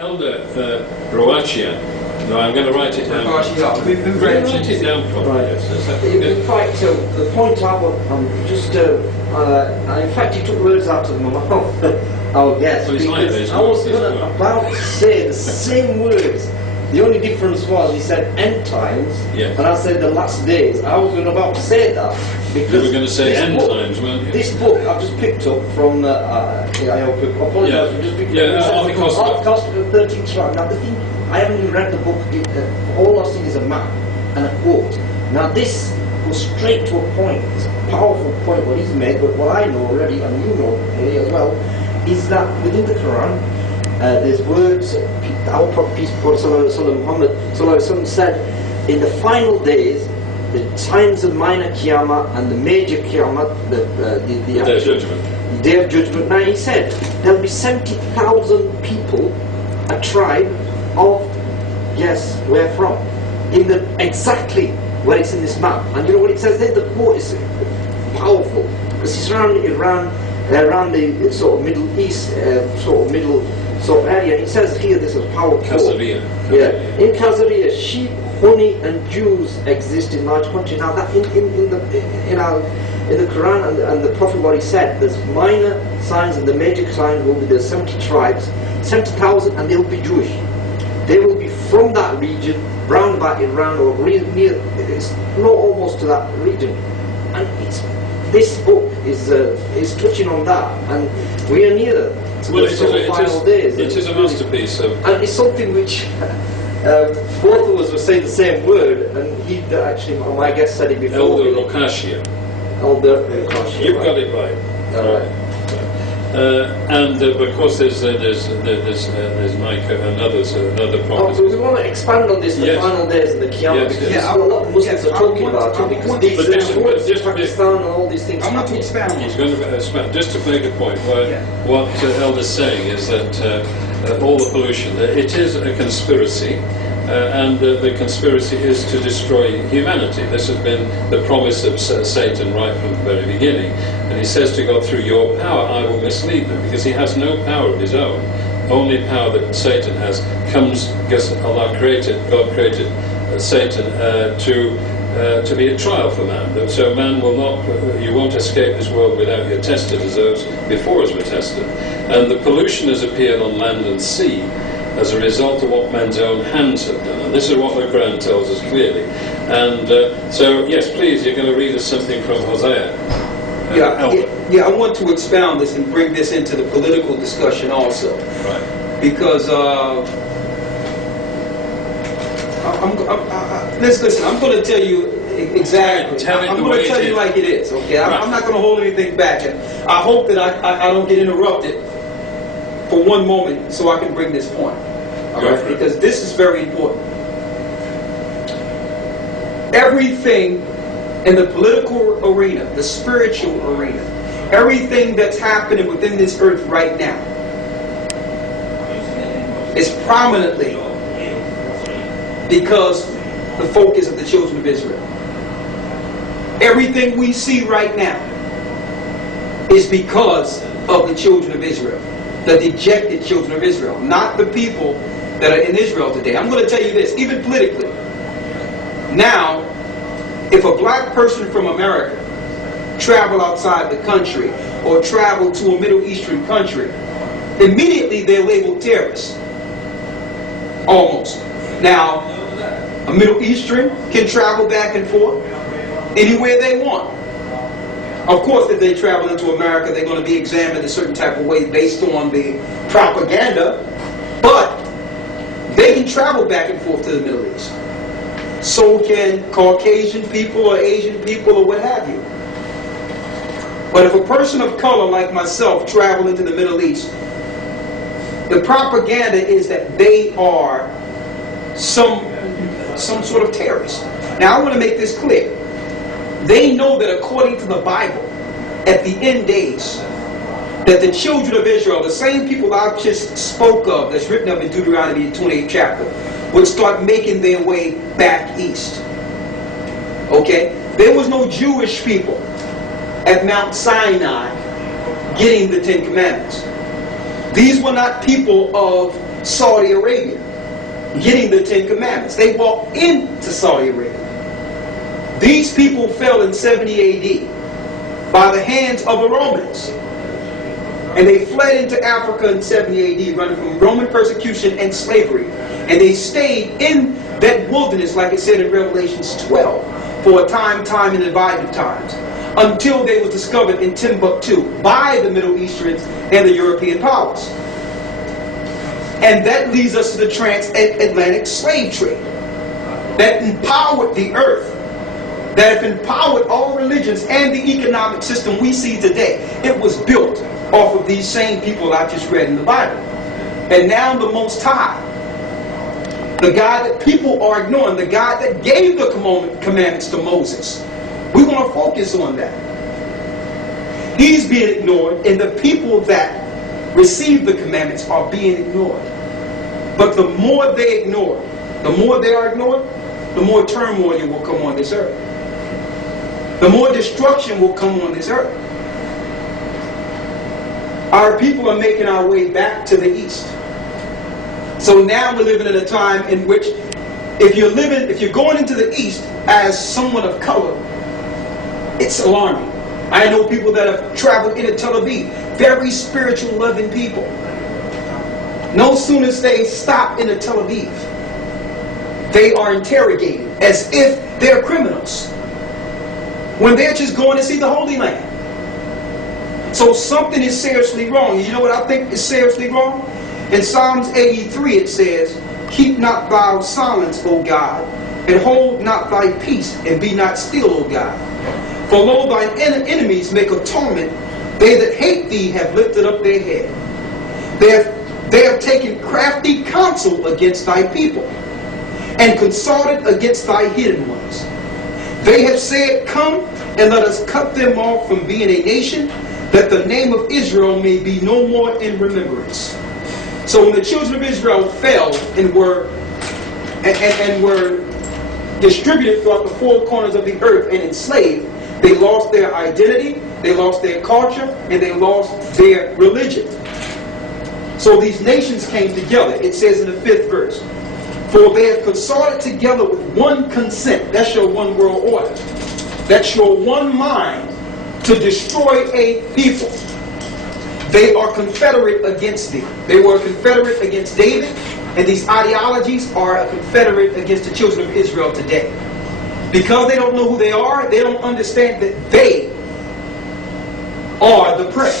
Elder Roachian. No, I'm going to write it down. Write it down properly. Right. Yes, In fact, the point I want, in fact, he took words out of my mouth. Oh yes, Well, it's like because those I was words, about to say the same words. The only difference was he said end times, Yes. and I said the last days. I was about to say that because You were going to say this end book- times, weren't you? This book I've just picked up from. I apologise. Yeah. We just picked Yeah, it up. Articles- Outcast of the 13th tribe. Now the thing, I haven't even read the book. All I've seen is a map and a quote. Now this goes straight to a point. It's a powerful point what he's made. But what I know already, and you know as well, is that within the Quran, there's words. Our Prophet peace be upon him, Muhammad said, in the final days, the times of minor Qiyamah and the major Qiyamah, the Day of Judgment. Day of Judgment. Now he said there'll be 70,000 people, a tribe of, yes, where from? In the exactly where it's in this map. And you know what it says there? The quote is powerful because it's around Iran, around the sort of Middle East, sort of area. It says here this is powerful. Caesarea. Yeah, in Caesarea, sheep, honey, and Jews exist in large country. Now that in the Quran and the Prophet what he said, there's minor signs and the major signs will be the 70 tribes, 70,000, and they'll be Jewish. They will be from that region, round about Iran or near. It's not almost to that region, and this book is touching on that, and we are near. Well, Days. it is a masterpiece of. And it's something which both of us were saying the same word, and he actually, my guest said it before. Elder Rokashia. Elder Rokashia. You've got it right. All right. And of course, there's Micah and others, other Oh, prophets. so we want to expand on this, the Yes. final days and the Qiyamah, Yes, because yes. a lot of Muslims are talking about it, because these But just- Pakistan and all these things. I want to expound on He's it. going to expand. Just to make a point, what Elder's saying is that all the pollution, it is a conspiracy, and the conspiracy is to destroy humanity. This has been the promise of Satan right from the very beginning. And he says to God, through your power I will mislead them, because he has no power of his own. Only power that Satan has comes because God created Satan to be a trial for man. So man will not, you won't escape this world without you're tested as those before us were tested. And the pollution has appeared on land and sea as a result of what men's own hands have done. And this is what the Quran tells us clearly. And so, yes, please, you're going to read us something from Hosea. I want to expound this and bring this into the political discussion also. Right. Because listen, I'm going to tell you exactly. Tell it I'm the going way to tell it you is. like it is, okay? Right. I'm not going to hold anything back. And I hope that I don't get interrupted for one moment so I can bring this point. All Go right? for it. Because this is very important. Everything in the political arena, the spiritual arena, everything that's happening within this earth right now is prominently because the focus of the children of Israel. Everything we see right now is because of the children of Israel, the dejected children of Israel, not the people that are in Israel today. I'm going to tell you this, even politically. Now, if a black person from America travel outside the country or travel to a Middle Eastern country, immediately they're labeled terrorists. Almost. Now, a Middle Eastern can travel back and forth anywhere they want. Of course, if they travel into America, they're going to be examined a certain type of way based on the propaganda, but they can travel back and forth to the Middle East. So can Caucasian people or Asian people or what have you. But if a person of color like myself travel into the Middle East, the propaganda is that they are some sort of terrorist. Now I want to make this clear. They know that according to the Bible, at the end days, that the children of Israel, the same people I just spoke of, that's written up in Deuteronomy, the 28th chapter, would start making their way back east. Okay? There was no Jewish people at Mount Sinai getting the Ten Commandments. These were not people of Saudi Arabia, getting the 10 Commandments. They walked into Saudi Arabia. These people fell in 70 AD by the hands of the Romans. And they fled into Africa in 70 AD, running from Roman persecution and slavery. And they stayed in that wilderness, like it said in Revelations 12, for a time and divided times, until they were discovered in Timbuktu by the Middle Easterns and the European powers. And that leads us to the transatlantic slave trade that empowered the earth, that have empowered all religions and the economic system we see today. It was built off of these same people I just read in the Bible. And now the Most High, the God that people are ignoring, the God that gave the commandments to Moses, we want to focus on that. He's being ignored, and the people that receive the commandments are being ignored. But the more they ignore, the more they are ignored, the more turmoil will come on this earth. The more destruction will come on this earth. Our people are making our way back to the east. So now we're living in a time in which if you're going into the east as someone of color, it's alarming. I know people that have traveled into Tel Aviv, very spiritual, loving people. No sooner as they stop in Tel Aviv, they are interrogated as if they're criminals, when they're just going to see the Holy Land. So something is seriously wrong. You know what I think is seriously wrong? In Psalms 83 it says, "Keep not thou silence, O God, and hold not thy peace, and be not still, O God. For lo, thine enemies make a torment, they that hate thee have lifted up their head. They have taken crafty counsel against thy people, and consulted against thy hidden ones. They have said, Come, and let us cut them off from being a nation, that the name of Israel may be no more in remembrance." So when the children of Israel fell and were distributed throughout the four corners of the earth and enslaved, they lost their identity, they lost their culture, and they lost their religion. So these nations came together. It says in the 5th verse, "For they have consorted together with one consent." That's your one world order. That's your one mind to destroy a people. They are confederate against thee. They were confederate against David, and these ideologies are a confederate against the children of Israel today. Because they don't know who they are, they don't understand that they are the prey.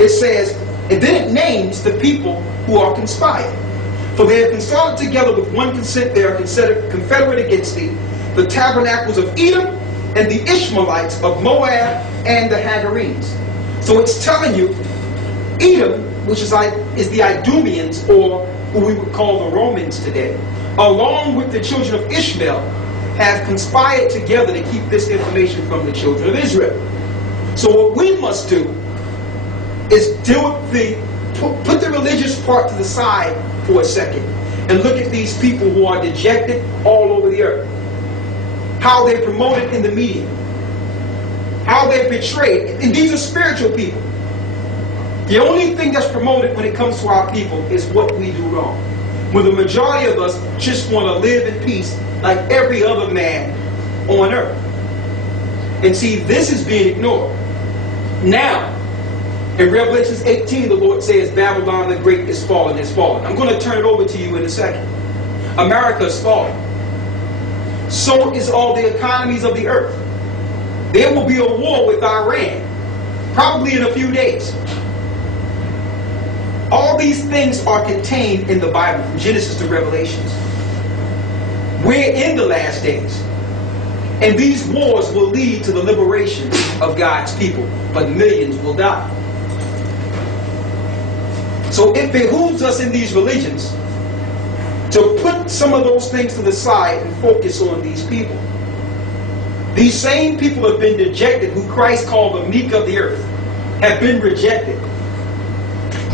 It says, and then it names the people who are conspired. "For they have consulted together with one consent, they are confederate against thee, the tabernacles of Edom, and the Ishmaelites of Moab, and the Hagarenes." So it's telling you, Edom, which is the Idumeans, or who we would call the Romans today, along with the children of Ishmael, have conspired together to keep this information from the children of Israel. So what we must do is put the religious part to the side for a second and look at these people who are dejected all over the earth. How they're promoted in the media. How they're betrayed. And these are spiritual people. The only thing that's promoted when it comes to our people is what we do wrong. When the majority of us just want to live in peace like every other man on earth. And see, this is being ignored. Now, in Revelation 18, the Lord says, "Babylon the Great is fallen, is fallen." I'm going to turn it over to you in a second. America is falling. So is all the economies of the earth. There will be a war with Iran, probably in a few days. All these things are contained in the Bible, from Genesis to Revelations. We're in the last days. And these wars will lead to the liberation of God's people, but millions will die. So it behooves us in these religions to put some of those things to the side and focus on these people. These same people have been dejected, who Christ called the meek of the earth, have been rejected,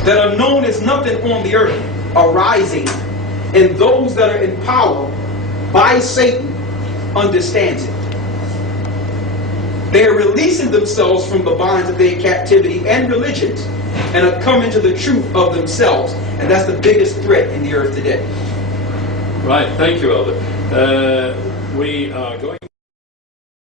that are known as nothing on the earth, arising, and those that are in power by Satan understands it. They are releasing themselves from the bonds of their captivity and religions and have come into the truth of themselves. And that's the biggest threat in the earth today. Right, thank you, Elder. We are going...